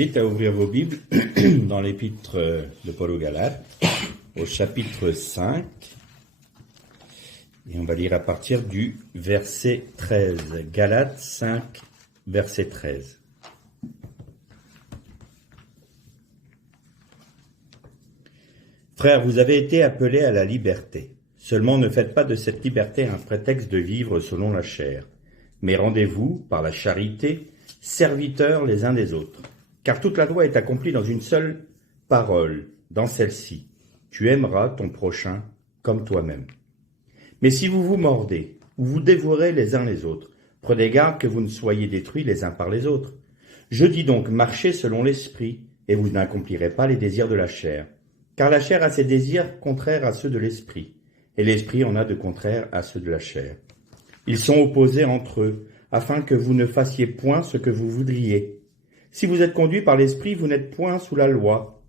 invite à ouvrir vos Bibles dans l'épître de Paul aux Galates, au chapitre 5, et on va lire à partir du verset 13. Galates 5, verset 13. Frères, vous avez été appelés à la liberté. Seulement ne faites pas de cette liberté un prétexte de vivre selon la chair, mais rendez-vous, par la charité, serviteurs les uns des autres. Car toute la loi est accomplie dans une seule parole, dans celle-ci. Tu aimeras ton prochain comme toi-même. Mais si vous vous mordez, ou vous dévorez les uns les autres, prenez garde que vous ne soyez détruits les uns par les autres. Je dis donc, marchez selon l'esprit, et vous n'accomplirez pas les désirs de la chair. Car la chair a ses désirs contraires à ceux de l'esprit, et l'esprit en a de contraires à ceux de la chair. Ils sont opposés entre eux, afin que vous ne fassiez point ce que vous voudriez. Si vous êtes conduits par l'esprit, vous n'êtes point sous la loi.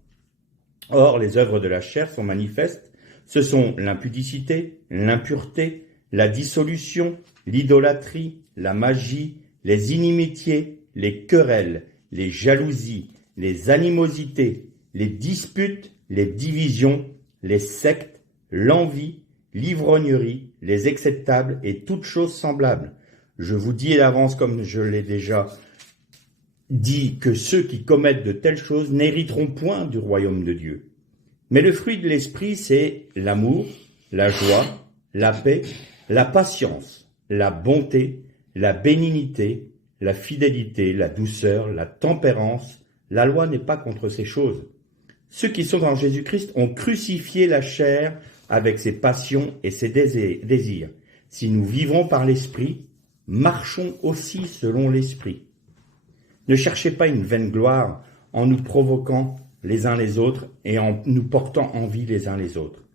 Or, les œuvres de la chair sont manifestes. Ce sont l'impudicité, l'impureté, la dissolution, l'idolâtrie, la magie, les inimitiés, les querelles, les jalousies, les animosités, les disputes, les divisions, les sectes, l'envie, l'ivrognerie, les acceptables et toutes choses semblables. Je vous dis d'avance, comme je l'ai déjà dit, que ceux qui commettent de telles choses n'hériteront point du royaume de Dieu. Mais le fruit de l'esprit, c'est l'amour, la joie, la paix, la patience, la bonté, la bénignité, la fidélité, la douceur, la tempérance. La loi n'est pas contre ces choses. Ceux qui sont en Jésus-Christ ont crucifié la chair avec ses passions et ses désirs. Si nous vivons par l'esprit, marchons aussi selon l'esprit. Ne cherchez pas une vaine gloire en nous provoquant les uns les autres et en nous portant envie les uns les autres.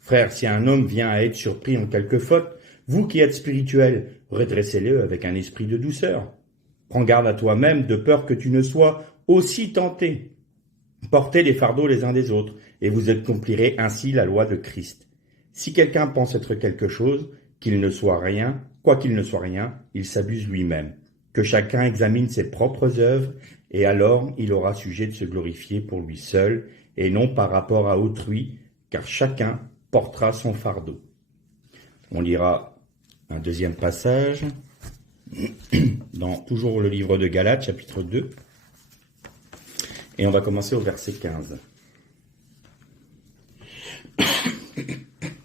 Frères, si un homme vient à être surpris en quelque faute, vous qui êtes spirituels, redressez-le avec un esprit de douceur. Prends garde à toi-même de peur que tu ne sois aussi tenté. Portez les fardeaux les uns des autres et vous accomplirez ainsi la loi de Christ. Si quelqu'un pense être quelque chose, qu'il ne soit rien, quoiqu'il ne soit rien, il s'abuse lui-même. Que chacun examine ses propres œuvres, et alors il aura sujet de se glorifier pour lui seul, et non par rapport à autrui, car chacun portera son fardeau. On lira un deuxième passage, dans toujours le livre de Galates, chapitre 2, et on va commencer au verset 15.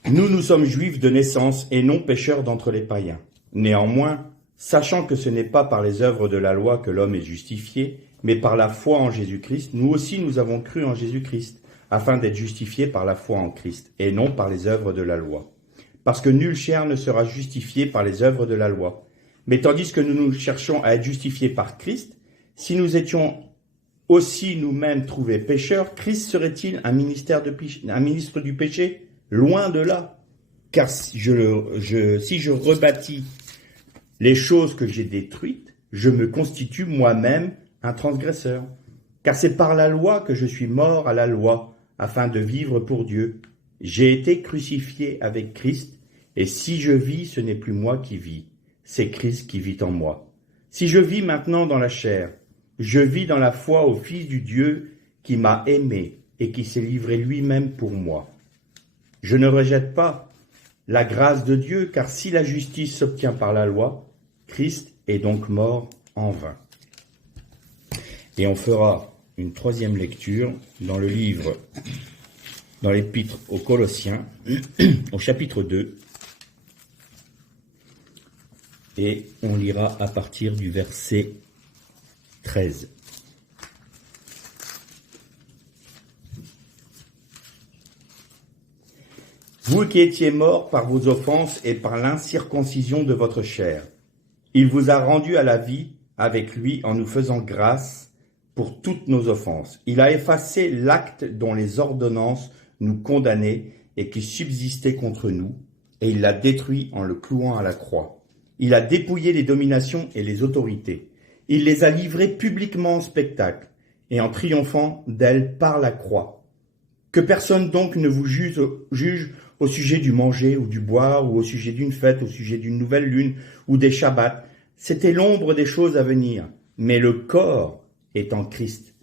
Nous sommes juifs de naissance et non pécheurs d'entre les païens. Néanmoins, sachant que ce n'est pas par les œuvres de la loi que l'homme est justifié, mais par la foi en Jésus-Christ, nous aussi nous avons cru en Jésus-Christ, afin d'être justifiés par la foi en Christ, et non par les œuvres de la loi. Parce que nulle chair ne sera justifiée par les œuvres de la loi. Mais tandis que nous cherchons à être justifiés par Christ, si nous étions aussi nous-mêmes trouvés pécheurs, Christ serait-il un ministre du péché? Loin de là. Car si je rebâtis les choses que j'ai détruites, je me constitue moi-même un transgresseur. Car c'est par la loi que je suis mort à la loi, afin de vivre pour Dieu. J'ai été crucifié avec Christ, et si je vis, ce n'est plus moi qui vis, c'est Christ qui vit en moi. Si je vis maintenant dans la chair, je vis dans la foi au Fils du Dieu qui m'a aimé et qui s'est livré lui-même pour moi. Je ne rejette pas la grâce de Dieu, car si la justice s'obtient par la loi, Christ est donc mort en vain. Et on fera une troisième lecture dans l'épître aux Colossiens, au chapitre 2, et on lira à partir du verset 13. Vous qui étiez morts par vos offenses et par l'incirconcision de votre chair, il vous a rendus à la vie avec lui en nous faisant grâce pour toutes nos offenses. Il a effacé l'acte dont les ordonnances nous condamnaient et qui subsistait contre nous, et il l'a détruit en le clouant à la croix. Il a dépouillé les dominations et les autorités. Il les a livrées publiquement en spectacle, et en triomphant d'elles par la croix. Que personne donc ne vous juge au sujet du manger ou du boire, ou au sujet d'une fête, au sujet d'une nouvelle lune, ou des shabbats. C'était l'ombre des choses à venir, mais le corps est en Christ.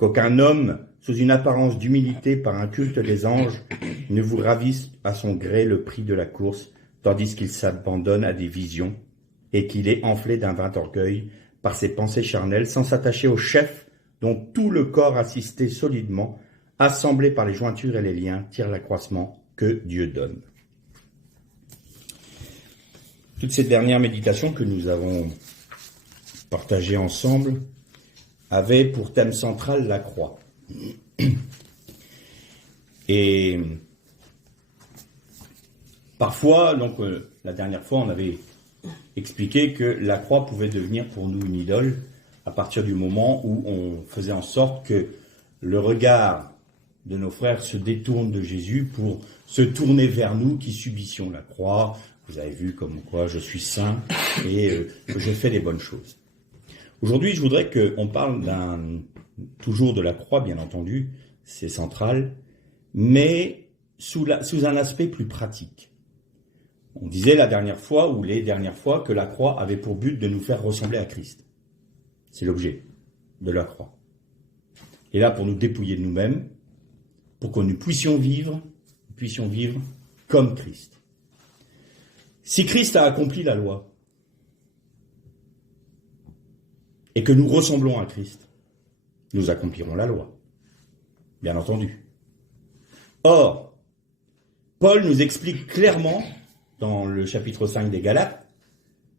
qu'aucun homme, sous une apparence d'humilité par un culte des anges, ne vous ravisse à son gré le prix de la course, tandis qu'il s'abandonne à des visions, et qu'il est enflé d'un vain orgueil par ses pensées charnelles, sans s'attacher au chef dont tout le corps assisté solidement, assemblé par les jointures et les liens, tire l'accroissement que Dieu donne. Toutes ces dernières méditations que nous avons partagées ensemble avaient pour thème central la croix. Et parfois, donc la dernière fois, on avait expliqué que la croix pouvait devenir pour nous une idole à partir du moment où on faisait en sorte que le regard de nos frères se détourne de Jésus pour se tourner vers nous qui subissions la croix. Vous avez vu comme quoi je suis saint et que je fais les bonnes choses. Aujourd'hui, je voudrais qu'on parle toujours de la croix, bien entendu, c'est central, mais sous un aspect plus pratique. On disait la dernière fois ou les dernières fois que la croix avait pour but de nous faire ressembler à Christ. C'est l'objet de la croix. Et là, pour nous dépouiller de nous-mêmes, pour que nous puissions vivre comme Christ. Si Christ a accompli la loi, et que nous ressemblons à Christ, nous accomplirons la loi, bien entendu. Or, Paul nous explique clairement, dans le chapitre 5 des Galates,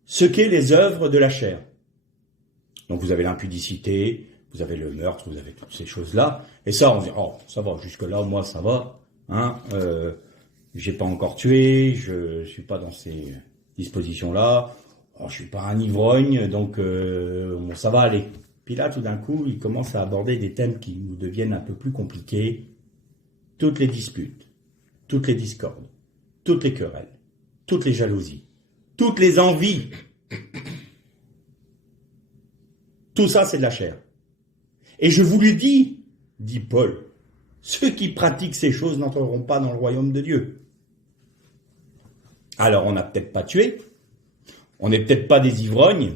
ce qu'est les œuvres de la chair. Donc vous avez l'impudicité, vous avez le meurtre, vous avez toutes ces choses-là, et ça, on dit, oh, ça va, jusque-là, moi, ça va, j'ai pas encore tué, je suis pas dans ces dispositions-là, je suis pas un ivrogne, donc bon, ça va aller. Puis là, tout d'un coup, il commence à aborder des thèmes qui nous deviennent un peu plus compliqués. Toutes les disputes, toutes les discordes, toutes les querelles, toutes les jalousies, toutes les envies. Tout ça, c'est de la chair. Et je vous le dis, dit Paul, ceux qui pratiquent ces choses n'entreront pas dans le royaume de Dieu. Alors, on n'a peut-être pas tué, on n'est peut-être pas des ivrognes,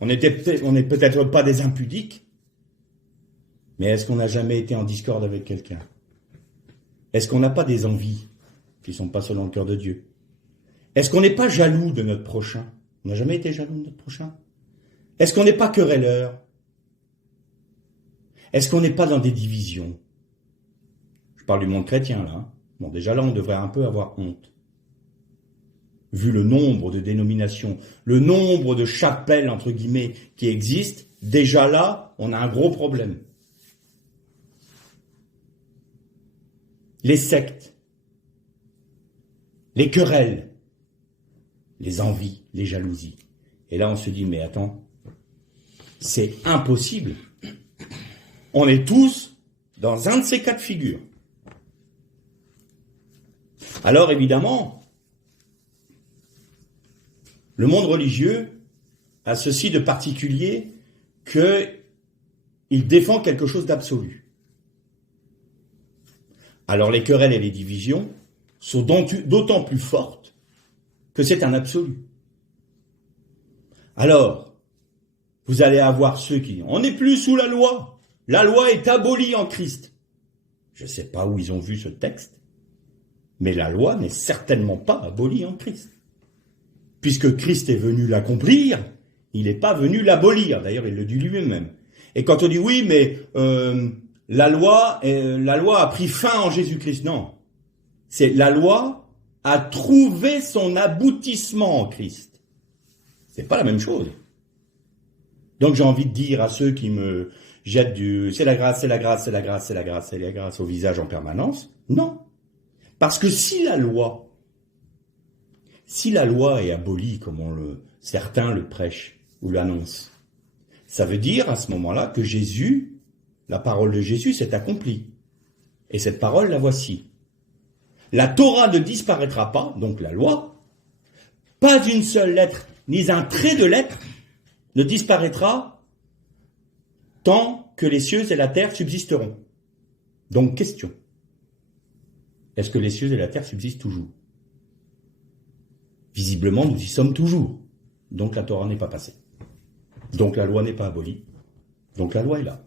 on n'est peut-être pas des impudiques, mais est-ce qu'on n'a jamais été en discorde avec quelqu'un? Est-ce qu'on n'a pas des envies qui ne sont pas selon le cœur de Dieu? Est-ce qu'on n'est pas jaloux de notre prochain? On n'a jamais été jaloux de notre prochain? Est-ce qu'on n'est pas querelleur? Est-ce qu'on n'est pas dans des divisions? Je parle du monde chrétien, là. Bon, déjà là, on devrait un peu avoir honte. Vu le nombre de dénominations, le nombre de chapelles, entre guillemets, qui existent, déjà là, on a un gros problème. Les sectes, les querelles, les envies, les jalousies. Et là, on se dit, mais attends, c'est impossible. On est tous dans un de ces cas de figure. Alors, évidemment, le monde religieux a ceci de particulier qu'il défend quelque chose d'absolu. Alors les querelles et les divisions sont d'autant plus fortes que c'est un absolu. Alors, vous allez avoir ceux qui disent « On n'est plus sous la loi. La loi est abolie en Christ. » Je ne sais pas où ils ont vu ce texte, mais la loi n'est certainement pas abolie en Christ. Puisque Christ est venu l'accomplir, il n'est pas venu l'abolir. D'ailleurs, il le dit lui-même. Et quand on dit oui, mais la loi a pris fin en Jésus-Christ. Non. C'est la loi a trouvé son aboutissement en Christ. C'est pas la même chose. Donc j'ai envie de dire à ceux qui me jettent c'est la grâce, c'est la grâce, c'est la grâce, c'est la grâce, c'est la grâce au visage en permanence. Non. Parce que si la loi est abolie, comme certains le prêchent ou l'annoncent, ça veut dire à ce moment-là que Jésus, la parole de Jésus s'est accomplie. Et cette parole, la voici. La Torah ne disparaîtra pas, donc la loi, pas une seule lettre, ni un trait de lettre ne disparaîtra tant que les cieux et la terre subsisteront. Donc question. Est-ce que les cieux et la terre subsistent toujours? Visiblement, nous y sommes toujours. Donc la Torah n'est pas passée. Donc la loi n'est pas abolie. Donc la loi est là.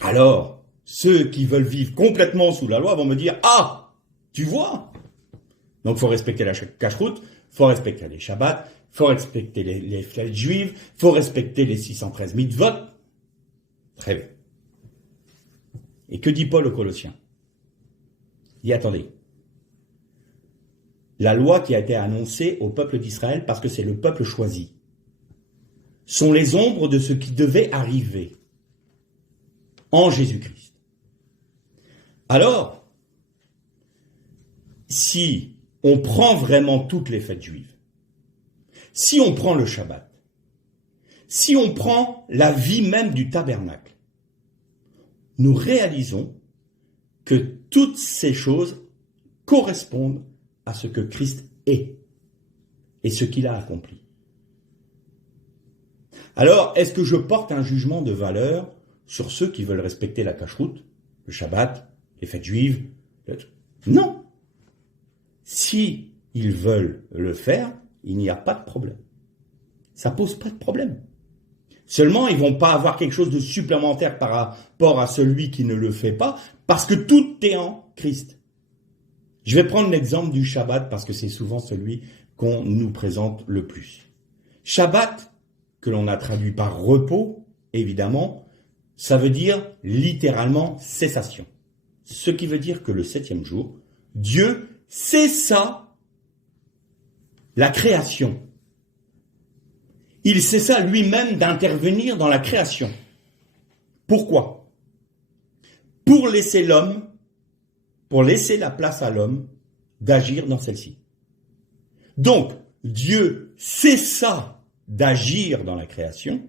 Alors, ceux qui veulent vivre complètement sous la loi vont me dire, ah, tu vois. Donc, il faut respecter la cache-route, il faut respecter les Shabbats, il faut respecter les fêtes juives, il faut respecter les 613 mitzvot. Très bien. Et que dit Paul aux Colossiens? Il dit, attendez. La loi qui a été annoncée au peuple d'Israël, parce que c'est le peuple choisi, sont les ombres de ce qui devait arriver en Jésus-Christ. Alors, si on prend vraiment toutes les fêtes juives, si on prend le Shabbat, si on prend la vie même du tabernacle, nous réalisons que toutes ces choses correspondent à ce que Christ est et ce qu'il a accompli. Alors, est-ce que je porte un jugement de valeur sur ceux qui veulent respecter la cache-route, le Shabbat, les fêtes juives? Non. Si ils veulent le faire, il n'y a pas de problème. Ça pose pas de problème. Seulement, ils vont pas avoir quelque chose de supplémentaire par rapport à celui qui ne le fait pas, parce que tout est en Christ. Je vais prendre l'exemple du Shabbat, parce que c'est souvent celui qu'on nous présente le plus. Shabbat, que l'on a traduit par repos, évidemment, ça veut dire littéralement cessation. Ce qui veut dire que le 7e jour, Dieu cessa la création. Il cessa lui-même d'intervenir dans la création. Pourquoi? Pour laisser la place à l'homme d'agir dans celle-ci. Donc, Dieu cessa d'agir dans la création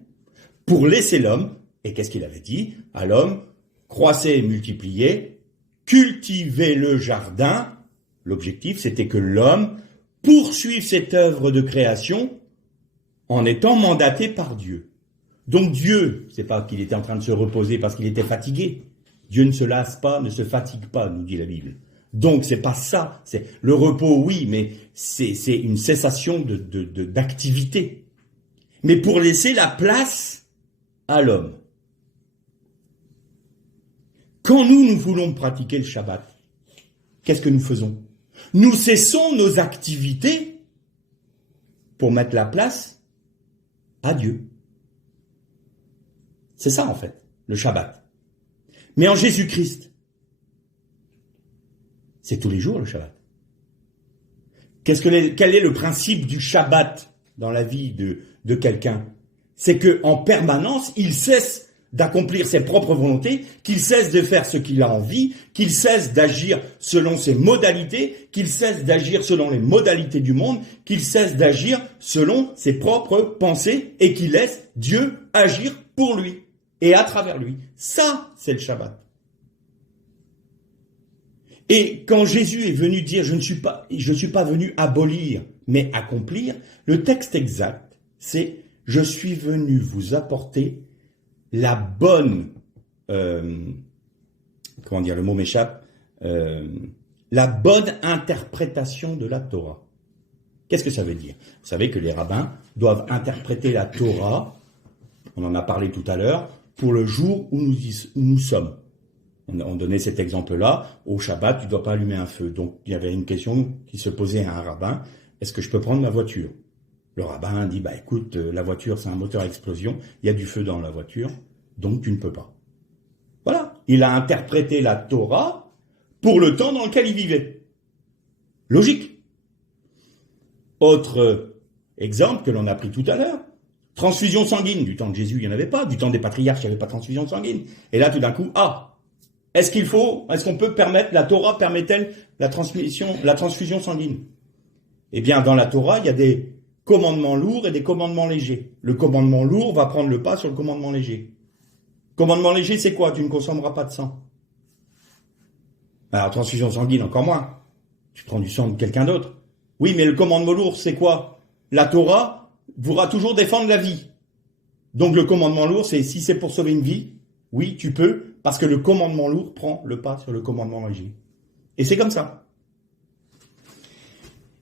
pour laisser l'homme, et qu'est-ce qu'il avait dit à l'homme? Croissez et multipliez, cultivez le jardin. L'objectif, c'était que l'homme poursuive cette œuvre de création en étant mandaté par Dieu. Donc Dieu, c'est pas qu'il était en train de se reposer parce qu'il était fatigué. Dieu ne se lasse pas, ne se fatigue pas, nous dit la Bible. Donc c'est pas ça. C'est le repos, oui, mais c'est une cessation d'activité. Mais pour laisser la place à l'homme. Quand nous voulons pratiquer le Shabbat, qu'est-ce que nous faisons? Nous cessons nos activités pour mettre la place à Dieu. C'est ça en fait, le Shabbat. Mais en Jésus-Christ, c'est tous les jours le Shabbat. Quel est le principe du Shabbat dans la vie de quelqu'un? C'est que en permanence, il cesse d'accomplir ses propres volontés, qu'il cesse de faire ce qu'il a envie, qu'il cesse d'agir selon ses modalités, qu'il cesse d'agir selon les modalités du monde, qu'il cesse d'agir selon ses propres pensées et qu'il laisse Dieu agir pour lui et à travers lui. Ça, c'est le Shabbat. Et quand Jésus est venu dire « je ne suis pas venu abolir, mais accomplir », le texte exact, c'est « je suis venu vous apporter la bonne, comment dire, le mot m'échappe, la bonne interprétation de la Torah. » Qu'est-ce que ça veut dire? Vous savez que les rabbins doivent interpréter la Torah, on en a parlé tout à l'heure, pour le jour où nous sommes. On donnait cet exemple-là, au Shabbat, tu ne dois pas allumer un feu. Donc il y avait une question qui se posait à un rabbin, est-ce que je peux prendre ma voiture? Le rabbin dit, écoute, la voiture c'est un moteur à explosion, il y a du feu dans la voiture, donc tu ne peux pas. Voilà, il a interprété la Torah pour le temps dans lequel il vivait. Logique. Autre exemple que l'on a pris tout à l'heure, transfusion sanguine. Du temps de Jésus, il n'y en avait pas, du temps des patriarches, il n'y avait pas de transfusion sanguine. Et là, tout d'un coup, est-ce qu'on peut permettre, la Torah permet-elle la transfusion sanguine? Eh bien, dans la Torah, il y a des commandements lourds et des commandements légers. Le commandement lourd va prendre le pas sur le commandement léger. Commandement léger, c'est quoi? Tu ne consommeras pas de sang. Alors, transfusion sanguine, encore moins. Tu prends du sang de quelqu'un d'autre. Oui, mais le commandement lourd, c'est quoi? La Torah voudra toujours défendre la vie. Donc, le commandement lourd, c'est si c'est pour sauver une vie, oui, tu peux, parce que le commandement lourd prend le pas sur le commandement léger. Et c'est comme ça.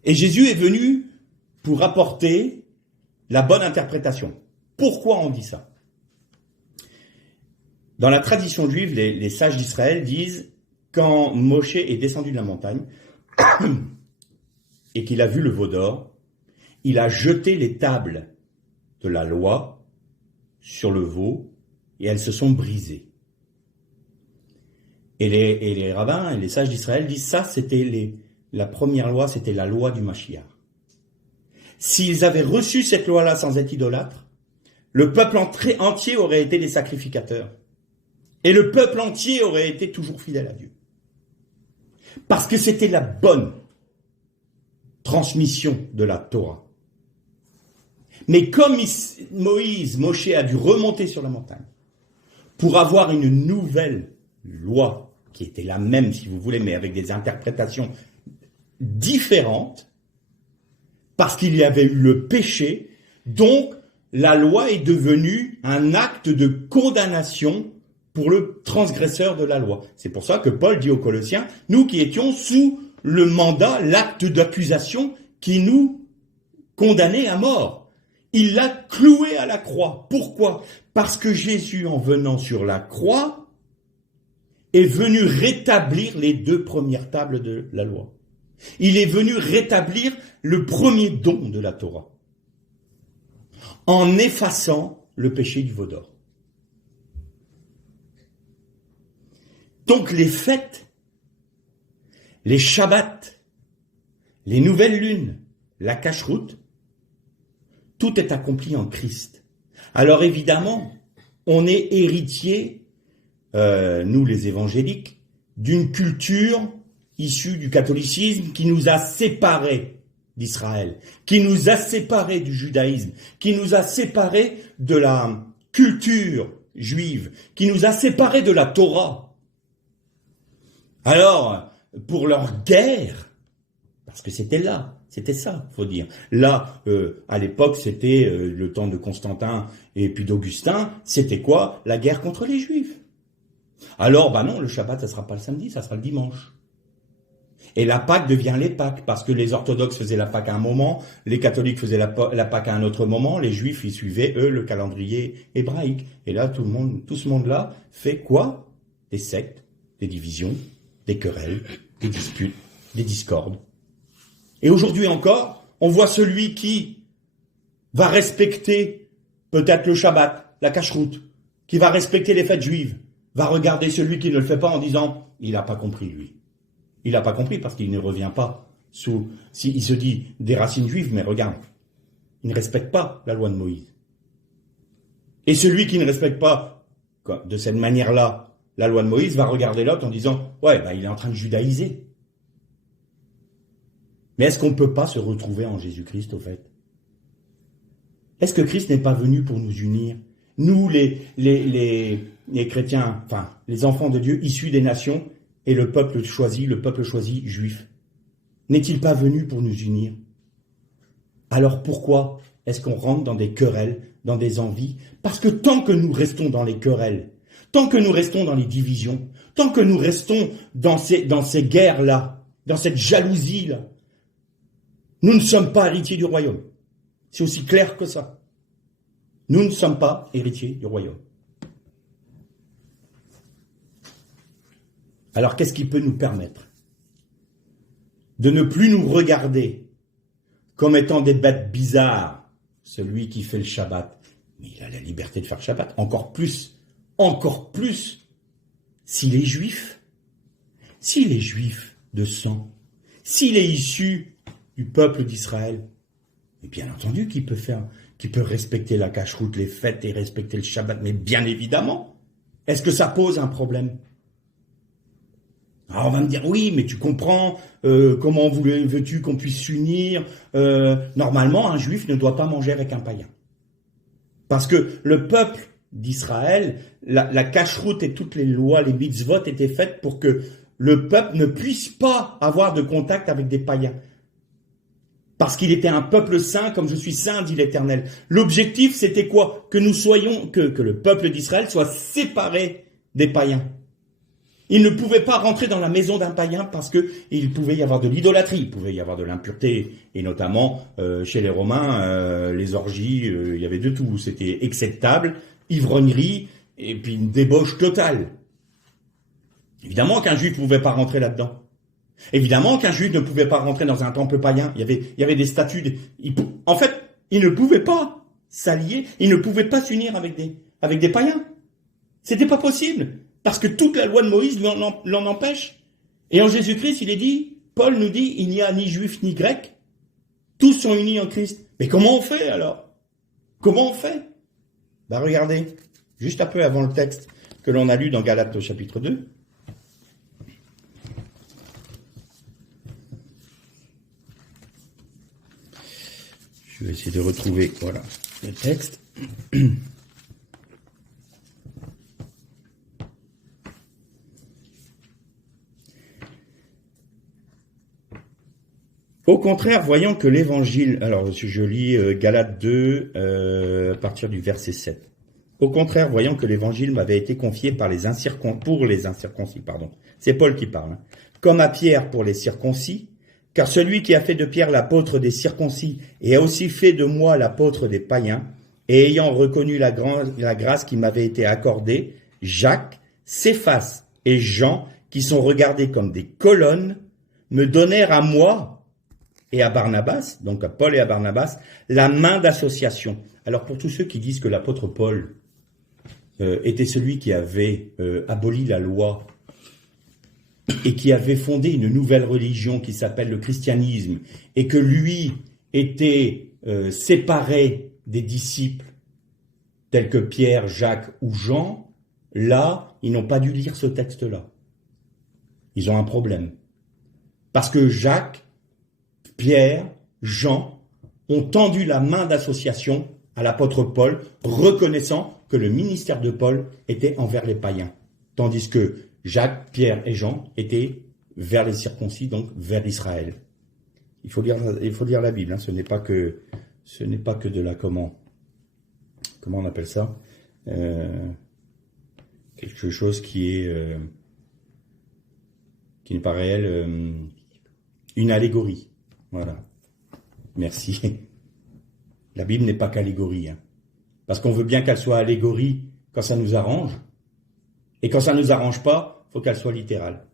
Et Jésus est venu pour apporter la bonne interprétation. Pourquoi on dit ça? Dans la tradition juive, les sages d'Israël disent, quand Moshe est descendu de la montagne et qu'il a vu le veau d'or, il a jeté les tables de la loi sur le veau et elles se sont brisées. Et les rabbins et les sages d'Israël disent ça, c'était la première loi, c'était la loi du Mashiach. S'ils avaient reçu cette loi-là sans être idolâtres, le peuple entier aurait été des sacrificateurs. Et le peuple entier aurait été toujours fidèle à Dieu. Parce que c'était la bonne transmission de la Torah. Mais comme Moshe a dû remonter sur la montagne pour avoir une nouvelle loi, qui était la même si vous voulez, mais avec des interprétations différentes, parce qu'il y avait eu le péché, donc la loi est devenue un acte de condamnation pour le transgresseur de la loi. C'est pour ça que Paul dit aux Colossiens, nous qui étions sous le mandat, l'acte d'accusation qui nous condamnait à mort. Il l'a cloué à la croix. Pourquoi ? Parce que Jésus, en venant sur la croix, est venu rétablir les 2 premières tables de la loi. Il est venu rétablir le premier don de la Torah, en effaçant le péché du veau d'or. Donc les fêtes, les shabbats, les nouvelles lunes, la cacheroute, tout est accompli en Christ. Alors évidemment, on est héritier, nous les évangéliques, d'une culture issue du catholicisme qui nous a séparés d'Israël, qui nous a séparés du judaïsme, qui nous a séparés de la culture juive, qui nous a séparés de la Torah. Alors, pour leur guerre, parce que c'était ça, faut dire. Là, à l'époque, c'était le temps de Constantin et puis d'Augustin, c'était quoi ? La guerre contre les Juifs. Alors, non, le Shabbat, ça sera pas le samedi, ça sera le dimanche. Et la Pâque devient les Pâques, parce que les orthodoxes faisaient la Pâque à un moment, les catholiques faisaient la Pâque à un autre moment, les Juifs, ils suivaient, eux, le calendrier hébraïque. Et là, tout ce monde-là fait quoi ? Des sectes, des divisions, des querelles, des disputes, des discordes. Et aujourd'hui encore, on voit celui qui va respecter peut-être le Shabbat, la cacheroute, qui va respecter les fêtes juives, va regarder celui qui ne le fait pas en disant « il n'a pas compris lui ». Il n'a pas compris parce qu'il ne revient pas il se dit des racines juives, mais regarde, il ne respecte pas la loi de Moïse. Et celui qui ne respecte pas de cette manière-là la loi de Moïse va regarder l'autre en disant « ouais, il est en train de judaïser ». Mais est-ce qu'on ne peut pas se retrouver en Jésus-Christ, au fait ? Est-ce que Christ n'est pas venu pour nous unir ? Nous, les chrétiens, enfin, les enfants de Dieu, issus des nations, et le peuple choisi juif. N'est-il pas venu pour nous unir ? Alors pourquoi est-ce qu'on rentre dans des querelles, dans des envies ? Parce que tant que nous restons dans les querelles, tant que nous restons dans les divisions, tant que nous restons dans ces guerres-là, dans cette jalousie-là, nous ne sommes pas héritiers du royaume. C'est aussi clair que ça. Nous ne sommes pas héritiers du royaume. Alors qu'est-ce qui peut nous permettre de ne plus nous regarder comme étant des bêtes bizarres, celui qui fait le Shabbat, mais il a la liberté de faire le Shabbat, encore plus, s'il est juif de sang, s'il est issu du peuple d'Israël, et bien entendu qu'il peut respecter la cacheroute, les fêtes et respecter le Shabbat, mais bien évidemment, est-ce que ça pose un problème ? Alors on va me dire, oui, mais tu comprends, comment veux-tu qu'on puisse s'unir ? Normalement, un juif ne doit pas manger avec un païen. Parce que le peuple d'Israël, la cacheroute et toutes les lois, les mitzvot étaient faites pour que le peuple ne puisse pas avoir de contact avec des païens. Parce qu'il était un peuple saint, comme je suis saint, dit l'Éternel. L'objectif, c'était quoi ? Que nous soyons, que le peuple d'Israël soit séparé des païens. Il ne pouvait pas rentrer dans la maison d'un païen parce que il pouvait y avoir de l'idolâtrie, il pouvait y avoir de l'impureté, et notamment chez les Romains, les orgies, il y avait de tout, c'était acceptable, ivrognerie, et puis une débauche totale. Évidemment qu'un juif ne pouvait pas rentrer là-dedans. Évidemment qu'un juif ne pouvait pas rentrer dans un temple païen. Il y avait des statues. En fait, il ne pouvait pas s'allier, il ne pouvait pas s'unir avec des païens. C'était pas possible, parce que toute la loi de Moïse l'en empêche. Et en Jésus-Christ, il est dit, Paul nous dit, il n'y a ni juif ni grec, tous sont unis en Christ. Mais comment on fait alors? Comment on fait? Regardez, juste un peu avant le texte que l'on a lu dans Galates au chapitre 2. Je vais essayer de retrouver, voilà, le texte. Au contraire, voyant que l'évangile, alors je lis Galates 2 à partir du verset 7. Au contraire, voyant que l'évangile m'avait été confié pour les incirconcis, pardon. C'est Paul qui parle. Comme à Pierre pour les circoncis, car celui qui a fait de Pierre l'apôtre des circoncis et a aussi fait de moi l'apôtre des païens, et ayant reconnu la grâce qui m'avait été accordée, Jacques, Céphas et Jean, qui sont regardés comme des colonnes, me donnèrent à moi et à Barnabas, donc à Paul et à Barnabas, la main d'association. Alors pour tous ceux qui disent que l'apôtre Paul était celui qui avait aboli la loi et qui avait fondé une nouvelle religion qui s'appelle le christianisme, et que lui était séparé des disciples tels que Pierre, Jacques ou Jean, là, ils n'ont pas dû lire ce texte-là. Ils ont un problème. Parce que Jacques, Pierre, Jean ont tendu la main d'association à l'apôtre Paul, reconnaissant que le ministère de Paul était envers les païens, tandis que Jacques, Pierre et Jean étaient vers les circoncis, donc vers Israël. Il faut lire la Bible, hein. Ce n'est pas que de la comment on appelle ça, quelque chose qui n'est pas réel, une allégorie. Voilà. Merci. La Bible n'est pas qu'allégorie, hein. Parce qu'on veut bien qu'elle soit allégorie quand ça nous arrange, et quand ça nous arrange pas, faut qu'elle soit littérale.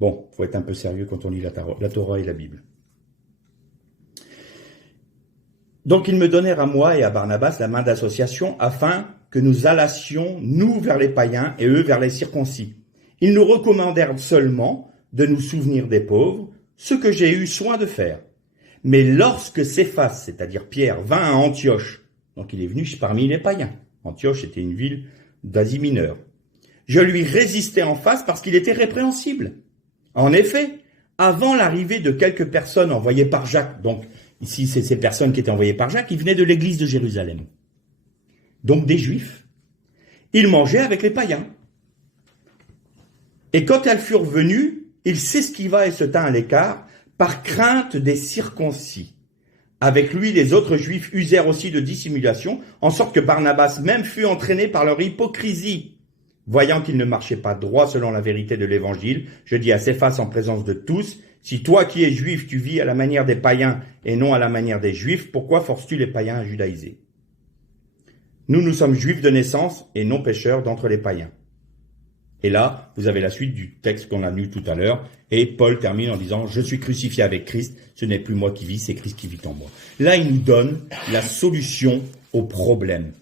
Bon, faut être un peu sérieux quand on lit la Torah et la Bible. Donc ils me donnèrent à moi et à Barnabas la main d'association afin que nous allassions, nous vers les païens et eux vers les circoncis. Ils nous recommandèrent seulement de nous souvenir des pauvres, ce que j'ai eu soin de faire. Mais lorsque Céphas, c'est-à-dire Pierre, vint à Antioche, donc il est venu parmi les païens. Antioche était une ville d'Asie mineure. Je lui résistais en face parce qu'il était répréhensible. En effet, avant l'arrivée de quelques personnes envoyées par Jacques, donc ici c'est ces personnes qui étaient envoyées par Jacques, ils venaient de l'église de Jérusalem, donc des Juifs, ils mangeaient avec les païens. Et quand elles furent venues, il s'esquiva et se tint à l'écart par crainte des circoncis. Avec lui, les autres Juifs usèrent aussi de dissimulation, en sorte que Barnabas même fut entraîné par leur hypocrisie. Voyant qu'il ne marchait pas droit selon la vérité de l'évangile, je dis à Céphas en présence de tous, si toi qui es juif, tu vis à la manière des païens et non à la manière des juifs, pourquoi forces-tu les païens à judaïser? Nous sommes juifs de naissance et non pécheurs d'entre les païens. Et là, vous avez la suite du texte qu'on a lu tout à l'heure, et Paul termine en disant, je suis crucifié avec Christ, ce n'est plus moi qui vis, c'est Christ qui vit en moi. Là, il nous donne la solution au problème.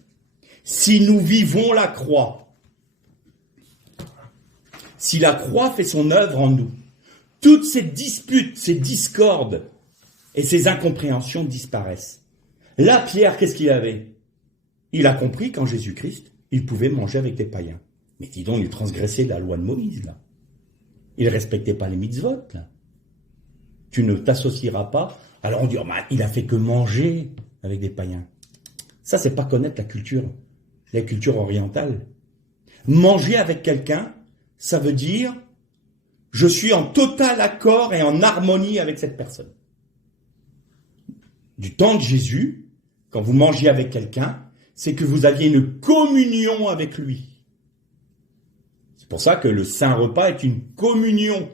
Si nous vivons la croix, si la croix fait son œuvre en nous, toutes ces disputes, ces discordes et ces incompréhensions disparaissent. Là, Pierre, qu'est-ce qu'il avait? Il a compris qu'en Jésus-Christ, il pouvait manger avec des païens. Mais dis donc, il transgressait la loi de Moïse, là. Il ne respectait pas les mitzvot, là. Tu ne t'associeras pas. Alors on dit, oh, il a fait que manger avec des païens. Ça, c'est pas connaître la culture orientale. Manger avec quelqu'un, ça veut dire, je suis en total accord et en harmonie avec cette personne. Du temps de Jésus, quand vous mangiez avec quelqu'un, c'est que vous aviez une communion avec lui. C'est pour ça que le Saint Repas est une communion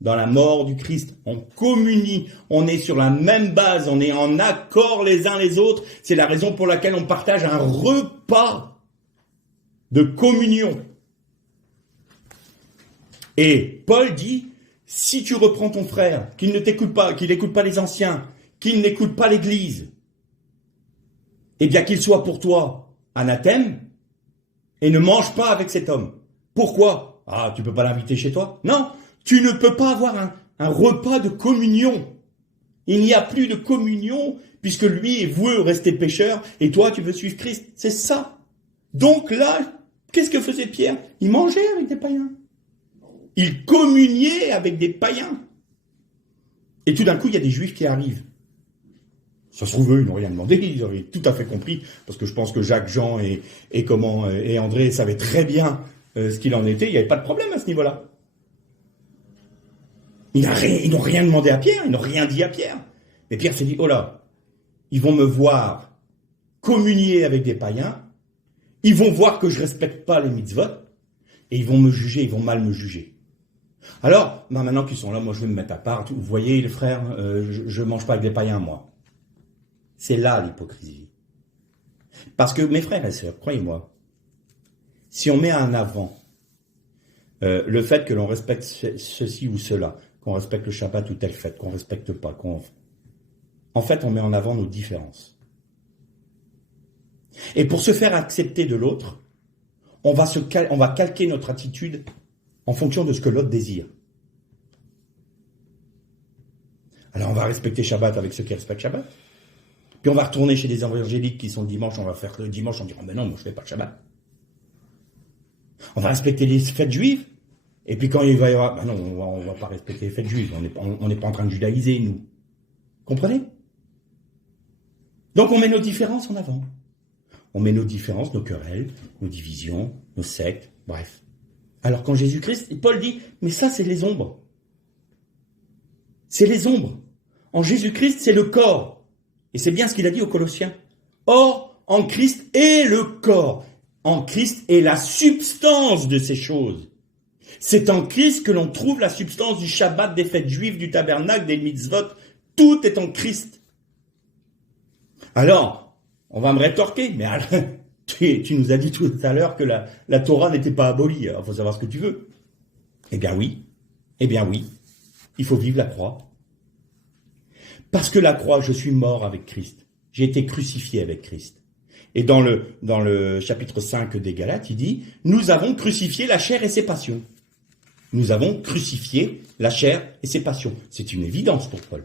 dans la mort du Christ. On communie, on est sur la même base, on est en accord les uns les autres. C'est la raison pour laquelle on partage un repas. de communion. Et Paul dit, si tu reprends ton frère, qu'il ne t'écoute pas, qu'il n'écoute pas les anciens, qu'il n'écoute pas l'Église, eh bien qu'il soit pour toi anathème, et ne mange pas avec cet homme. Pourquoi? Ah, tu peux pas l'inviter chez toi? Non, tu ne peux pas avoir un repas de communion. Il n'y a plus de communion, puisque lui est voué au rester pécheur, et toi tu veux suivre Christ. C'est ça. Donc là, qu'est-ce que faisait Pierre? Il mangeait avec des païens. Il communiait avec des païens. Et tout d'un coup, il y a des juifs qui arrivent. Ça se trouve, eux, ils n'ont rien demandé, ils avaient tout à fait compris, parce que je pense que Jacques, Jean et André savaient très bien ce qu'il en était, il n'y avait pas de problème à ce niveau-là. Ils n'ont rien demandé à Pierre, ils n'ont rien dit à Pierre. Mais Pierre s'est dit, oh là, ils vont me voir communier avec des païens, ils vont voir que je ne respecte pas les mitzvot, et ils vont me juger, ils vont mal me juger. Alors, maintenant qu'ils sont là, moi je vais me mettre à part. Vous voyez, les frères, je ne mange pas avec des païens, moi. C'est là l'hypocrisie. Parce que, mes frères et sœurs, croyez-moi, si on met en avant le fait que l'on respecte ceci ou cela, qu'on respecte le Shabbat ou telle fête, qu'on ne respecte pas, en fait, on met en avant nos différences. Et pour se faire accepter de l'autre, on va calquer notre attitude en fonction de ce que l'autre désire. Alors on va respecter Shabbat avec ceux qui respectent Shabbat. Puis on va retourner chez des évangéliques qui sont le dimanche, on va faire le dimanche, on dira mais non, moi je ne fais pas le Shabbat. On va respecter les fêtes juives, et puis quand il va y avoir, ben non, on va pas respecter les fêtes juives, on n'est pas en train de judaïser, nous. Comprenez? Donc on met nos différences en avant. On met nos différences, nos querelles, nos divisions, nos sectes, bref. Alors quand Jésus-Christ, Paul dit, mais ça c'est les ombres. C'est les ombres. En Jésus-Christ, c'est le corps. Et c'est bien ce qu'il a dit aux Colossiens. Or, en Christ est le corps. En Christ est la substance de ces choses. C'est en Christ que l'on trouve la substance du Shabbat, des fêtes juives, du tabernacle, des mitzvot. Tout est en Christ. Alors, on va me rétorquer, mais tu nous as dit tout à l'heure que la Torah n'était pas abolie. Il faut savoir ce que tu veux. Eh bien oui, il faut vivre la croix. Parce que la croix, je suis mort avec Christ. J'ai été crucifié avec Christ. Et dans le chapitre 5 des Galates, il dit, nous avons crucifié la chair et ses passions. Nous avons crucifié la chair et ses passions. C'est une évidence pour Paul.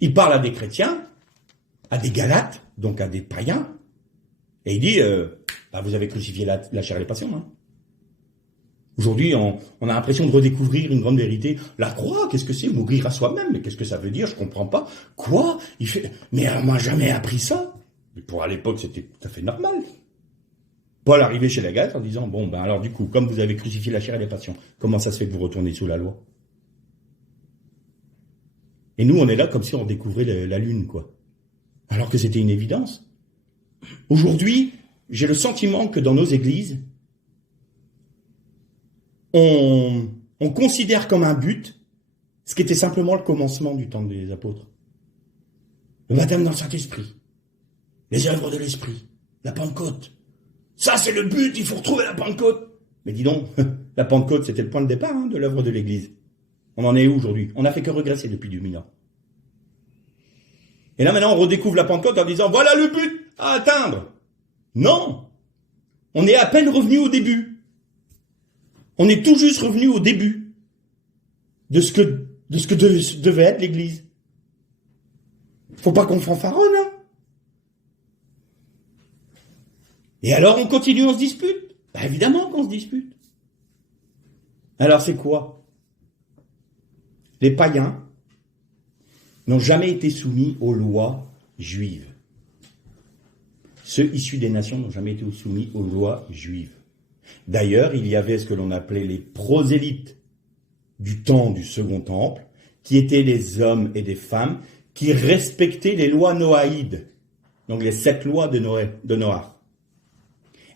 Il parle à des chrétiens, à des Galates, donc à des païens, et il dit, vous avez crucifié la chair et les passions. Hein. Aujourd'hui, on a l'impression de redécouvrir une grande vérité. La croix, qu'est-ce que c'est? Mourir à soi-même, mais qu'est-ce que ça veut dire? Je comprends pas. Quoi? Mais on m'a jamais appris ça. Mais pour à l'époque, c'était tout à fait normal. Paul arrivait chez les Galates en disant, alors du coup, comme vous avez crucifié la chair et les passions, comment ça se fait que vous retournez sous la loi? Et nous, on est là comme si on découvrait la lune, quoi. Alors que c'était une évidence. Aujourd'hui, j'ai le sentiment que dans nos églises, on considère comme un but ce qui était simplement le commencement du temps des apôtres. Le baptême dans le Saint-Esprit, les œuvres de l'Esprit, la Pentecôte. Ça, c'est le but, il faut retrouver la Pentecôte. Mais dis donc, la Pentecôte, c'était le point de départ de l'œuvre de l'Église. On en est où aujourd'hui? On n'a fait que régresser depuis 2000 ans. Et là, maintenant, on redécouvre la Pentecôte en disant, voilà le but à atteindre. Non! On est à peine revenu au début. On est tout juste revenu au début de ce que devait être l'Église. Faut pas qu'on fanfaronne, hein. Et alors, on continue, on se dispute. Évidemment qu'on se dispute. Alors, c'est quoi? Les païens n'ont jamais été soumis aux lois juives. Ceux issus des nations n'ont jamais été soumis aux lois juives. D'ailleurs, il y avait ce que l'on appelait les prosélytes du temps du Second Temple, qui étaient des hommes et des femmes qui respectaient les lois noaïdes, donc les 7 lois de Noach.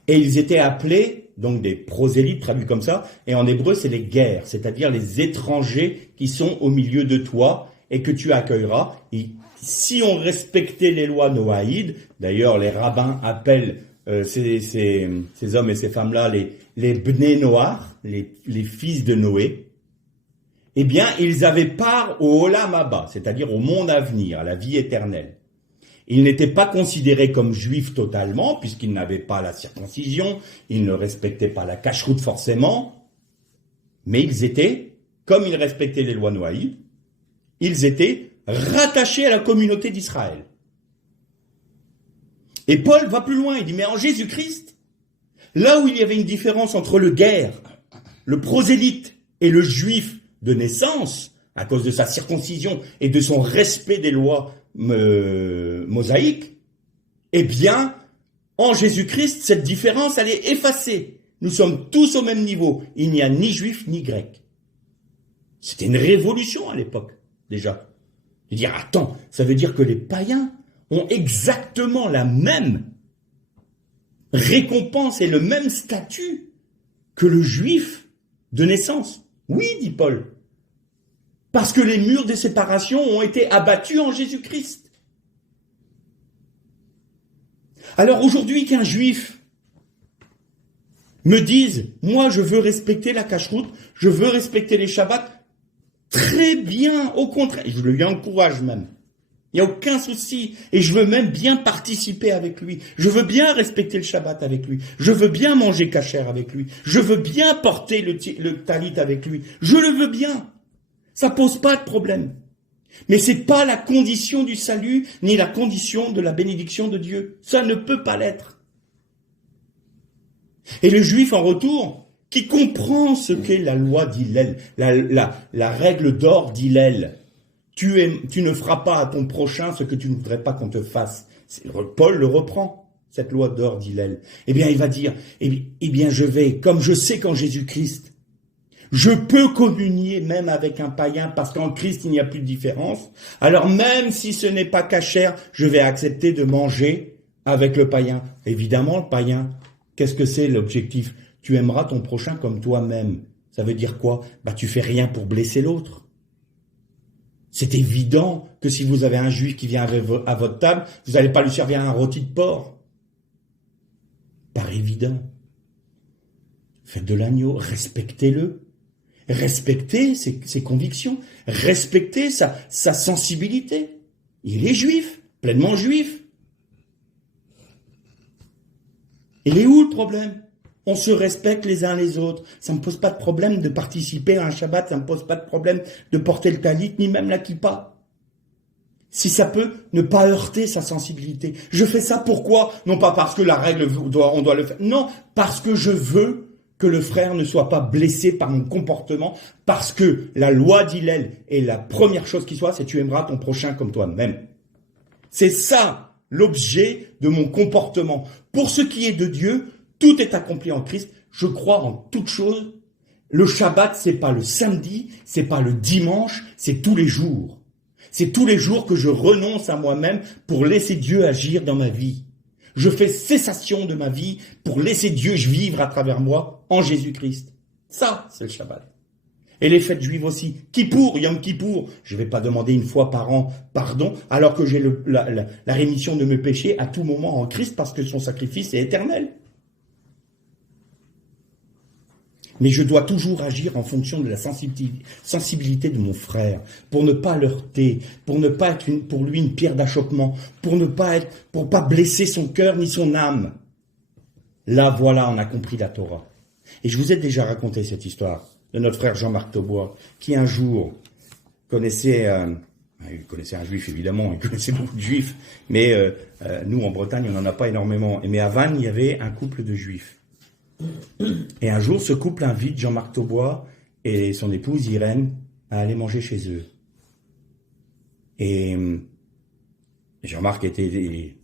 Et ils étaient appelés, donc des prosélytes traduits comme ça, et en hébreu c'est les guerres, c'est-à-dire les étrangers qui sont au milieu de toi et que tu accueilleras. Et si on respectait les lois noaïdes, d'ailleurs les rabbins appellent ces hommes et ces femmes-là, les Bnei Noach, les fils de Noé, eh bien, ils avaient part au Olam Haba, c'est-à-dire au monde à venir, à la vie éternelle. Ils n'étaient pas considérés comme juifs totalement, puisqu'ils n'avaient pas la circoncision, ils ne respectaient pas la cacheroute forcément, mais ils étaient, comme ils respectaient les lois noaïdes, ils étaient rattachés à la communauté d'Israël. Et Paul va plus loin, il dit, mais en Jésus-Christ, là où il y avait une différence entre le guerre, le prosélyte et le juif de naissance, à cause de sa circoncision et de son respect des lois mosaïques, eh bien, en Jésus-Christ, cette différence, elle est effacée. Nous sommes tous au même niveau. Il n'y a ni juif ni grec. C'était une révolution à l'époque, déjà. De dire, attends, ça veut dire que les païens ont exactement la même récompense et le même statut que le juif de naissance. Oui, dit Paul, parce que les murs des séparations ont été abattus en Jésus-Christ. Alors aujourd'hui qu'un juif me dise, moi je veux respecter la cacheroute, je veux respecter les shabbats, très bien, au contraire, je lui encourage même. Il n'y a aucun souci. Et je veux même bien participer avec lui. Je veux bien respecter le Shabbat avec lui. Je veux bien manger kasher avec lui. Je veux bien porter le talit avec lui. Je le veux bien. Ça pose pas de problème. Mais c'est pas la condition du salut, ni la condition de la bénédiction de Dieu. Ça ne peut pas l'être. Et le juif, en retour, qui comprend ce qu'est la loi d'Hillel, la règle d'or d'Hillel, tu ne feras pas à ton prochain ce que tu ne voudrais pas qu'on te fasse. Paul le reprend, cette loi d'or d'Hillel. Eh bien, il va dire, eh bien, je vais, comme je sais qu'en Jésus-Christ, je peux communier même avec un païen, parce qu'en Christ, il n'y a plus de différence. Alors, même si ce n'est pas kasher, je vais accepter de manger avec le païen. Évidemment, le païen, qu'est-ce que c'est l'objectif? Tu aimeras ton prochain comme toi-même. Ça veut dire quoi? Tu fais rien pour blesser l'autre. C'est évident que si vous avez un juif qui vient à votre table, vous n'allez pas lui servir un rôti de porc. Par évident. Faites de l'agneau, respectez-le. Respectez ses convictions. Respectez sa sensibilité. Il est juif, pleinement juif. Il est où le problème? On se respecte les uns les autres. Ça ne me pose pas de problème de participer à un Shabbat, ça ne me pose pas de problème de porter le talit, ni même la kippa. Si ça peut ne pas heurter sa sensibilité. Je fais ça pourquoi? Non pas parce que la règle, on doit le faire. Non, parce que je veux que le frère ne soit pas blessé par mon comportement, parce que la loi d'Hillel est la première chose qui soit, c'est tu aimeras ton prochain comme toi-même. C'est ça l'objet de mon comportement. Pour ce qui est de Dieu, tout est accompli en Christ. Je crois en toute chose. Le Shabbat, c'est pas le samedi, c'est pas le dimanche, c'est tous les jours. C'est tous les jours que je renonce à moi-même pour laisser Dieu agir dans ma vie. Je fais cessation de ma vie pour laisser Dieu vivre à travers moi en Jésus-Christ. Ça, c'est le Shabbat. Et les fêtes juives aussi. Kippour, Yom Kippour. Je ne vais pas demander une fois par an pardon, alors que j'ai la rémission de mes péchés à tout moment en Christ parce que son sacrifice est éternel. Mais je dois toujours agir en fonction de la sensibilité de mon frère, pour ne pas l'heurter, pour ne pas être pour lui une pierre d'achoppement, pour pas blesser son cœur ni son âme. Là, voilà, on a compris la Torah. Et je vous ai déjà raconté cette histoire de notre frère Jean-Marc Taubois, qui un jour connaissait un juif évidemment, il connaissait beaucoup de juifs, mais nous en Bretagne on n'en a pas énormément. Mais à Vannes, il y avait un couple de juifs. Et un jour, ce couple invite Jean-Marc Taubois et son épouse Irène à aller manger chez eux. Et Jean-Marc était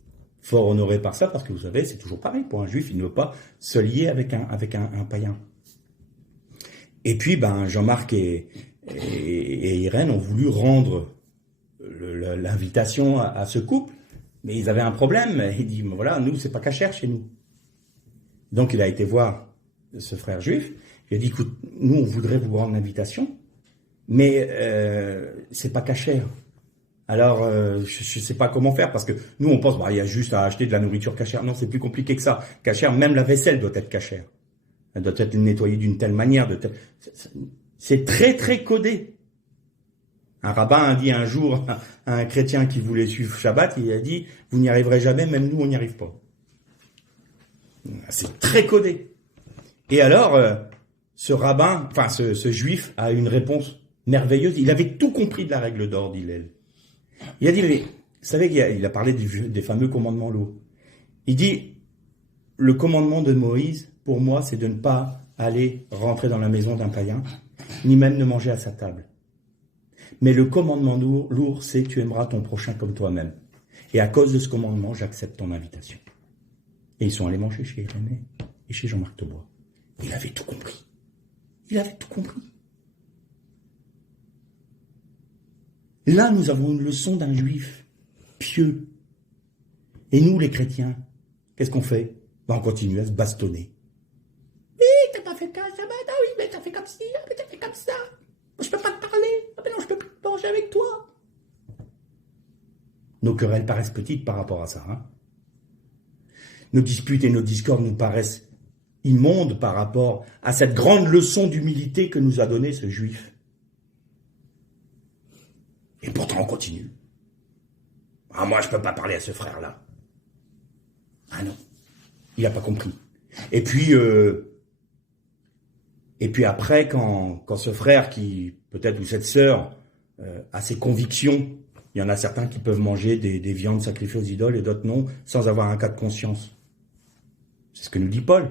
fort honoré par ça, parce que vous savez, c'est toujours pareil, pour un juif, il ne veut pas se lier avec un païen. Et puis, Jean-Marc et Irène ont voulu rendre l'invitation à ce couple, mais ils avaient un problème. Il dit, voilà, nous, c'est pas kasher chez nous. Donc, il a été voir ce frère juif. Il a dit, écoute, nous, on voudrait vous rendre l'invitation, mais c'est pas kasher. Alors, je sais pas comment faire, parce que nous, on pense, bah, il y a juste à acheter de la nourriture cachère. Non, c'est plus compliqué que ça. Cachère, même la vaisselle doit être cachère. Elle doit être nettoyée d'une telle manière. C'est très, très codé. Un rabbin a dit un jour à un chrétien qui voulait suivre Shabbat, il a dit, vous n'y arriverez jamais, même nous, on n'y arrive pas. C'est très codé. Et alors, ce rabbin, enfin, ce juif a une réponse merveilleuse. Il avait tout compris de la règle d'or d'Hillel. Il a dit, mais, vous savez, il a parlé des fameux commandements lourds. Il dit, le commandement de Moïse, pour moi, c'est de ne pas aller rentrer dans la maison d'un païen, ni même de manger à sa table. Mais le commandement lourd, c'est tu aimeras ton prochain comme toi-même. Et à cause de ce commandement, j'accepte ton invitation. Et ils sont allés manger chez Irénée et chez Jean-Marc Taubois. Il avait tout compris. Il avait tout compris. Là, nous avons une leçon d'un juif pieux. Et nous, les chrétiens, qu'est-ce qu'on fait? On continue à se bastonner. Oui, t'as pas fait ça, ah oui, mais t'as fait comme ci, mais t'as fait comme ça. Je peux pas te parler. Ah ben non, je peux plus manger avec toi. Nos querelles paraissent petites par rapport à ça. Hein. Nos disputes et nos discords nous paraissent immondes par rapport à cette grande leçon d'humilité que nous a donnée ce juif. Et pourtant, on continue. Ah, moi, je peux pas parler à ce frère-là. Ah non, il n'a pas compris. Et puis après, quand ce frère qui, peut-être, ou cette sœur, a ses convictions, il y en a certains qui peuvent manger des viandes sacrifiées aux idoles et d'autres non, sans avoir un cas de conscience. C'est ce que nous dit Paul.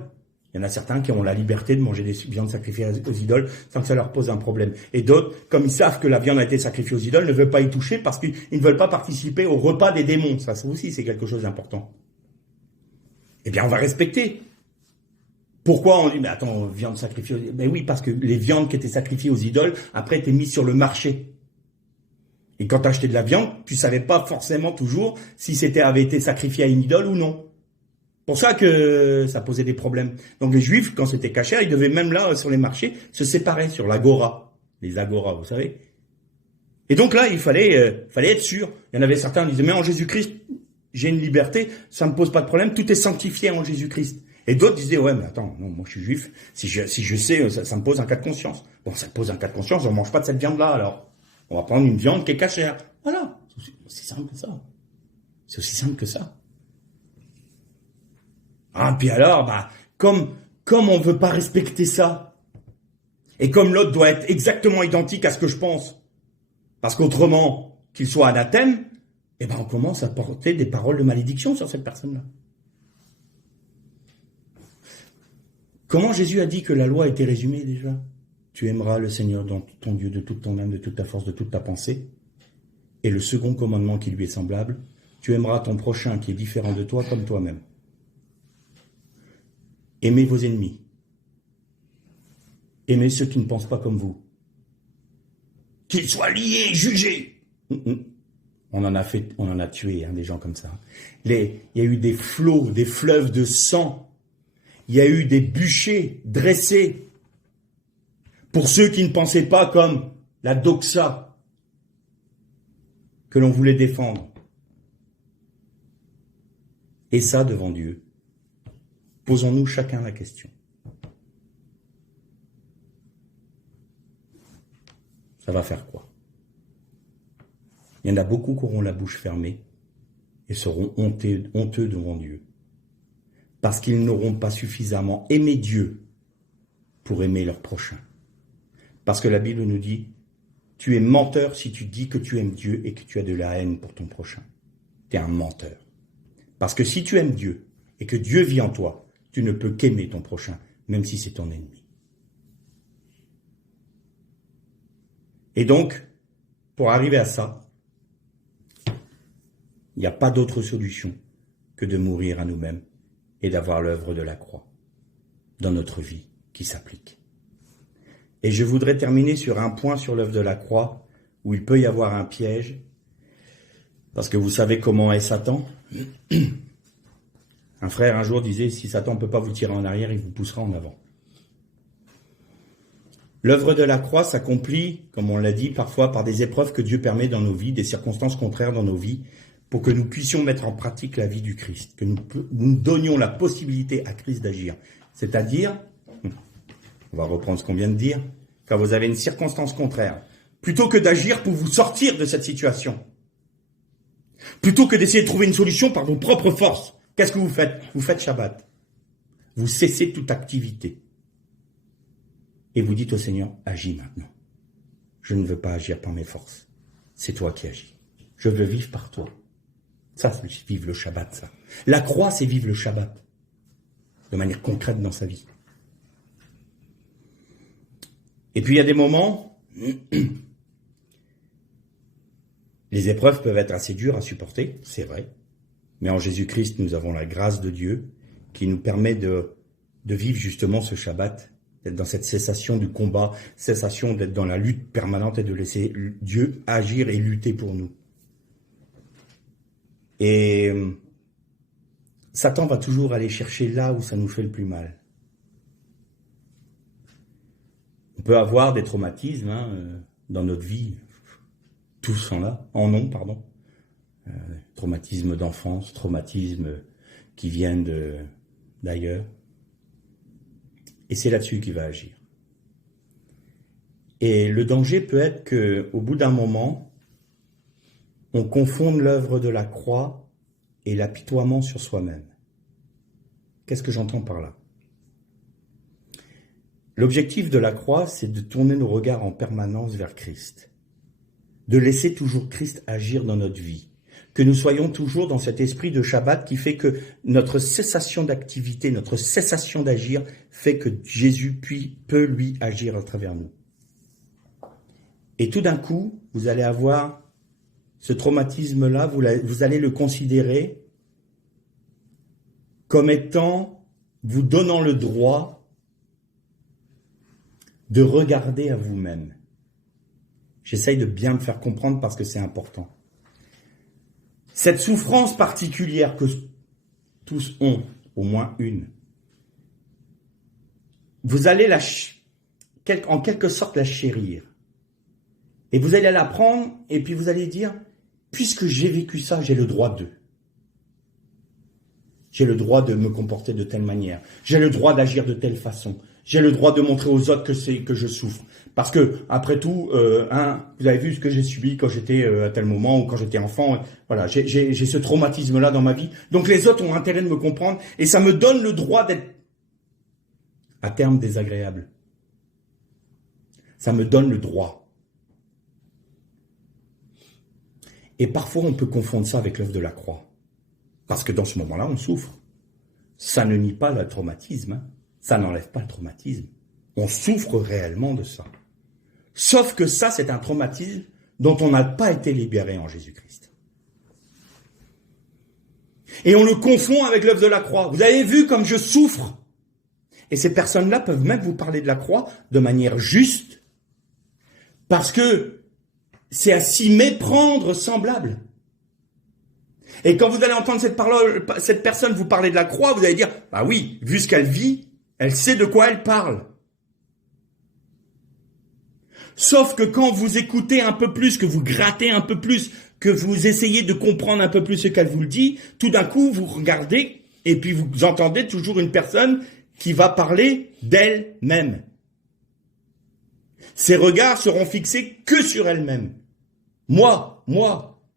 Il y en a certains qui ont la liberté de manger des viandes sacrifiées aux idoles sans que ça leur pose un problème. Et d'autres, comme ils savent que la viande a été sacrifiée aux idoles, ne veulent pas y toucher parce qu'ils ne veulent pas participer au repas des démons. Ça aussi, c'est quelque chose d'important. Eh bien, on va respecter. Pourquoi on dit, mais attends, viande sacrifiée aux idoles? Ben oui, parce que les viandes qui étaient sacrifiées aux idoles, après, étaient mises sur le marché. Et quand tu achetais de la viande, tu savais pas forcément toujours si avait été sacrifié à une idole ou non. Pour ça que ça posait des problèmes. Donc les Juifs, quand c'était cachère, ils devaient même là, sur les marchés, se séparer sur l'agora. Les agoras, vous savez. Et donc là, il fallait être sûr. Il y en avait certains qui disaient, mais en Jésus-Christ, j'ai une liberté, ça me pose pas de problème, tout est sanctifié en Jésus-Christ. Et d'autres disaient, ouais, mais attends, non, moi je suis juif, si je sais, ça me pose un cas de conscience. Bon, ça te pose un cas de conscience, on mange pas de cette viande-là, alors. On va prendre une viande qui est cachère. Voilà. C'est aussi simple que ça. C'est aussi simple que ça. Ah, puis alors, comme on veut pas respecter ça, et comme l'autre doit être exactement identique à ce que je pense, parce qu'autrement, qu'il soit anathème, eh ben, on commence à porter des paroles de malédiction sur cette personne-là. Comment Jésus a dit que la loi était résumée déjà? Tu aimeras le Seigneur ton Dieu de toute ton âme, de toute ta force, de toute ta pensée. Et le second commandement qui lui est semblable, tu aimeras ton prochain qui est différent de toi comme toi-même. Aimez vos ennemis. Aimez ceux qui ne pensent pas comme vous. Qu'ils soient liés, jugés. On en a tué des gens comme ça. Il y a eu des flots, des fleuves de sang. Il y a eu des bûchers dressés pour ceux qui ne pensaient pas comme la doxa que l'on voulait défendre. Et ça devant Dieu. Posons-nous chacun la question. Ça va faire quoi? Il y en a beaucoup qui auront la bouche fermée et seront honteux devant Dieu. Parce qu'ils n'auront pas suffisamment aimé Dieu pour aimer leur prochain. Parce que la Bible nous dit, tu es menteur si tu dis que tu aimes Dieu et que tu as de la haine pour ton prochain. Tu es un menteur. Parce que si tu aimes Dieu et que Dieu vit en toi, tu ne peux qu'aimer ton prochain, même si c'est ton ennemi. Et donc, pour arriver à ça, il n'y a pas d'autre solution que de mourir à nous-mêmes et d'avoir l'œuvre de la croix dans notre vie qui s'applique. Et je voudrais terminer sur un point sur l'œuvre de la croix où il peut y avoir un piège, parce que vous savez comment est Satan. Un frère un jour disait, si Satan ne peut pas vous tirer en arrière, il vous poussera en avant. L'œuvre de la croix s'accomplit, comme on l'a dit, parfois par des épreuves que Dieu permet dans nos vies, des circonstances contraires dans nos vies, pour que nous puissions mettre en pratique la vie du Christ, que nous donnions la possibilité à Christ d'agir. C'est-à-dire, on va reprendre ce qu'on vient de dire, quand vous avez une circonstance contraire, plutôt que d'agir pour vous sortir de cette situation, plutôt que d'essayer de trouver une solution par vos propres forces, qu'est-ce que vous faites? Vous faites Shabbat. Vous cessez toute activité. Et vous dites au Seigneur, agis maintenant. Je ne veux pas agir par mes forces. C'est toi qui agis. Je veux vivre par toi. Ça, c'est vivre le Shabbat, ça. La croix, c'est vivre le Shabbat. De manière concrète dans sa vie. Et puis, il y a des moments, les épreuves peuvent être assez dures à supporter, c'est vrai. Mais en Jésus-Christ, nous avons la grâce de Dieu qui nous permet de vivre justement ce Shabbat, d'être dans cette cessation du combat, cessation d'être dans la lutte permanente et de laisser Dieu agir et lutter pour nous. Et Satan va toujours aller chercher là où ça nous fait le plus mal. On peut avoir des traumatismes dans notre vie, tous en ont, pardon. Traumatismes d'enfance, traumatismes qui viennent d'ailleurs. Et c'est là-dessus qu'il va agir. Et le danger peut être qu'au bout d'un moment, on confonde l'œuvre de la croix et l'apitoiement sur soi-même. Qu'est-ce que j'entends par là? L'objectif de la croix, c'est de tourner nos regards en permanence vers Christ, de laisser toujours Christ agir dans notre vie, que nous soyons toujours dans cet esprit de Shabbat qui fait que notre cessation d'activité, notre cessation d'agir fait que Jésus peut lui agir à travers nous. Et tout d'un coup, vous allez avoir ce traumatisme-là, vous allez le considérer comme étant, vous donnant le droit de regarder à vous-même. J'essaye de bien me faire comprendre parce que c'est important. Cette souffrance particulière que tous ont, au moins une, vous allez en quelque sorte la chérir. Et vous allez la prendre et puis vous allez dire, puisque j'ai vécu ça, j'ai le droit de. J'ai le droit de me comporter de telle manière. J'ai le droit d'agir de telle façon. J'ai le droit de montrer aux autres que je souffre. Parce que, après tout, vous avez vu ce que j'ai subi quand j'étais à tel moment ou quand j'étais enfant. Voilà, j'ai ce traumatisme-là dans ma vie. Donc les autres ont intérêt de me comprendre et ça me donne le droit d'être, à terme, désagréable. Ça me donne le droit. Et parfois, on peut confondre ça avec l'œuvre de la croix. Parce que dans ce moment-là, on souffre. Ça ne nie pas le traumatisme. Ça n'enlève pas le traumatisme. On souffre réellement de ça. Sauf que ça, c'est un traumatisme dont on n'a pas été libéré en Jésus-Christ. Et on le confond avec l'œuvre de la croix. Vous avez vu comme je souffre. Et ces personnes-là peuvent même vous parler de la croix de manière juste, parce que c'est à s'y méprendre semblable. Et quand vous allez entendre cette personne vous parler de la croix, vous allez dire, bah oui, vu ce qu'elle vit, elle sait de quoi elle parle. Sauf que quand vous écoutez un peu plus, que vous grattez un peu plus, que vous essayez de comprendre un peu plus ce qu'elle vous dit, tout d'un coup, vous regardez et puis vous entendez toujours une personne qui va parler d'elle-même. Ses regards seront fixés que sur elle-même. Moi,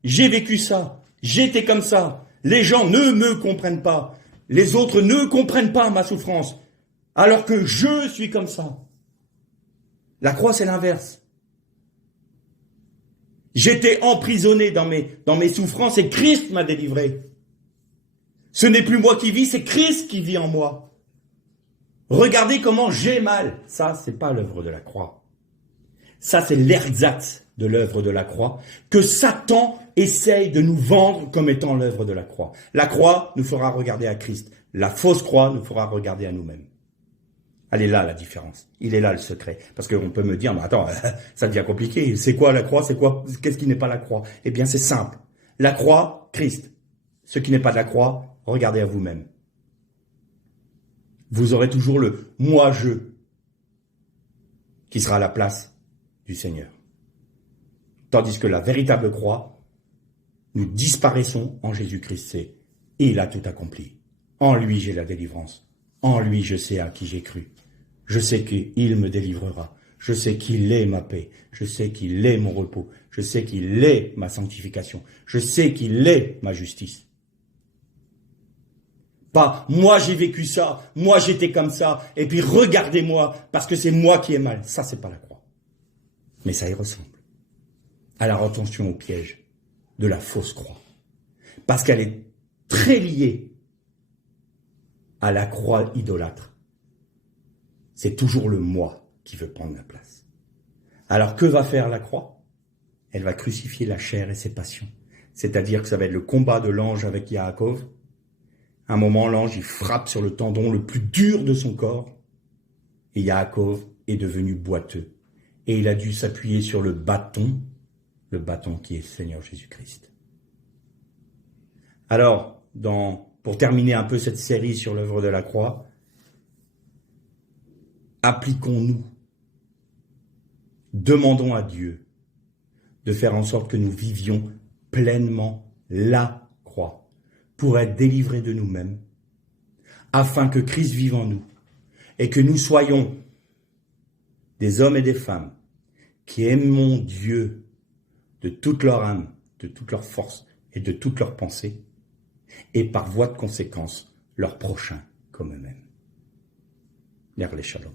j'ai vécu ça, j'étais comme ça, les gens ne me comprennent pas, les autres ne comprennent pas ma souffrance, alors que je suis comme ça. La croix, c'est l'inverse. J'étais emprisonné dans mes souffrances et Christ m'a délivré. Ce n'est plus moi qui vis, c'est Christ qui vit en moi. Regardez comment j'ai mal. Ça, c'est pas l'œuvre de la croix. Ça, c'est l'ersatz de l'œuvre de la croix que Satan essaye de nous vendre comme étant l'œuvre de la croix. La croix nous fera regarder à Christ. La fausse croix nous fera regarder à nous-mêmes. Elle est là, la différence. Il est là, le secret. Parce qu'on peut me dire, mais attends, ça devient compliqué. C'est quoi la croix? Qu'est-ce qui n'est pas la croix? Eh bien, c'est simple. La croix, Christ. Ce qui n'est pas de la croix, regardez à vous-même. Vous aurez toujours le « moi-je ». qui sera à la place du Seigneur. Tandis que la véritable croix, nous disparaissons en Jésus-Christ, c'est « Il a tout accompli. En lui, j'ai la délivrance. En lui, je sais à qui j'ai cru. Je sais qu'il me délivrera. Je sais qu'il est ma paix. Je sais qu'il est mon repos. Je sais qu'il est ma sanctification. Je sais qu'il est ma justice. » Pas « moi j'ai vécu ça, moi j'étais comme ça, et puis regardez-moi, parce que c'est moi qui ai mal. » Ça, c'est pas la croix. Mais ça y ressemble. Alors attention au piège de la fausse croix. Parce qu'elle est très liée à la croix idolâtre. C'est toujours le moi qui veut prendre la place. Alors que va faire la croix? Elle va crucifier la chair et ses passions. C'est-à-dire que ça va être le combat de l'ange avec Yaakov. À un moment, l'ange, il frappe sur le tendon le plus dur de son corps. Et Yaakov est devenu boiteux. Et il a dû s'appuyer sur le bâton qui est Seigneur Jésus-Christ. Alors, pour terminer un peu cette série sur l'œuvre de la croix, appliquons-nous, demandons à Dieu de faire en sorte que nous vivions pleinement la croix pour être délivrés de nous-mêmes, afin que Christ vive en nous et que nous soyons des hommes et des femmes qui aimons Dieu de toute leur âme, de toute leur force et de toute leur pensée, et par voie de conséquence, leurs prochains comme eux-mêmes. Ner les Shalom.